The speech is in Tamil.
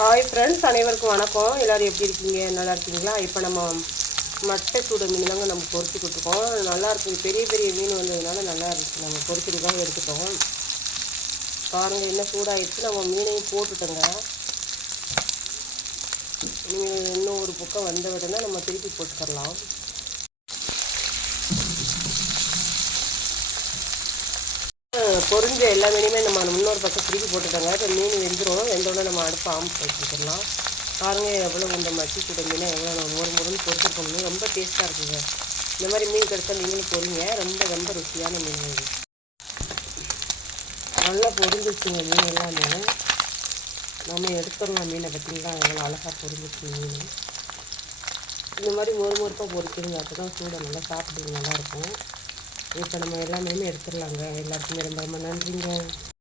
ஹாய் ஃப்ரெண்ட்ஸ், அனைவருக்கும் வணக்கம். எல்லோரும் எப்படி இருக்கீங்க? நல்லா இருக்கீங்களா? இப்போ நம்ம மட்டை சூட மீன் தாங்க நம்ம பொரிச்சுக்கிட்டு இருக்கோம். நல்லா இருக்குது. பெரிய பெரிய மீன் வந்ததுனால நல்லா இருந்துச்சு. நம்ம பொரிச்சுட்டு தான் எடுத்துட்டோம். பாருங்கள், என்ன சூடாகிடுச்சு. நம்ம மீனையும் போட்டுட்டோங்க. இன்னும் ஒரு பக்கம் வந்த விடனா நம்ம திருப்பி போட்டுக்கலாம். பொரிஞ்ச எல்லா மீனுமே நம்ம இன்னொரு பக்கம் திருப்பி போட்டுட்டோங்க. இப்போ மீன் வெந்துடும். வெந்தோடனே நம்ம அடுப்பு ஆம் வச்சுக்கலாம். பாருங்கள், எவ்வளோ இந்த மட்டி சூட மீனை எவ்வளோ நம்ம முறுன்னு பொரிச்சிருக்கோம். ரொம்ப டேஸ்ட்டாக இருக்குங்க. இந்த மாதிரி மீன் கிடைச்சா நீங்களும் பொரிங்க. ரொம்ப ரொம்ப ருசியான மீன் இது. நல்லா பொரிஞ்சிச்சுங்க மீன் எல்லாமே. நம்ம எடுத்துடலாம் மீனை. பார்த்தீங்களா எவ்வளோ அழகாக பொரிஞ்சிச்சு மீன். இந்த மாதிரி முறுப்பாக பொரிச்சிருங்க. அப்போ தான் சூடை நல்லா சாப்பிடுங்க, நல்லாயிருக்கும். இப்போ நம்ம எல்லா மீனுமே எடுத்துடலாங்க. எல்லாருக்குமே ரொம்ப ரொம்ப நன்றிங்க.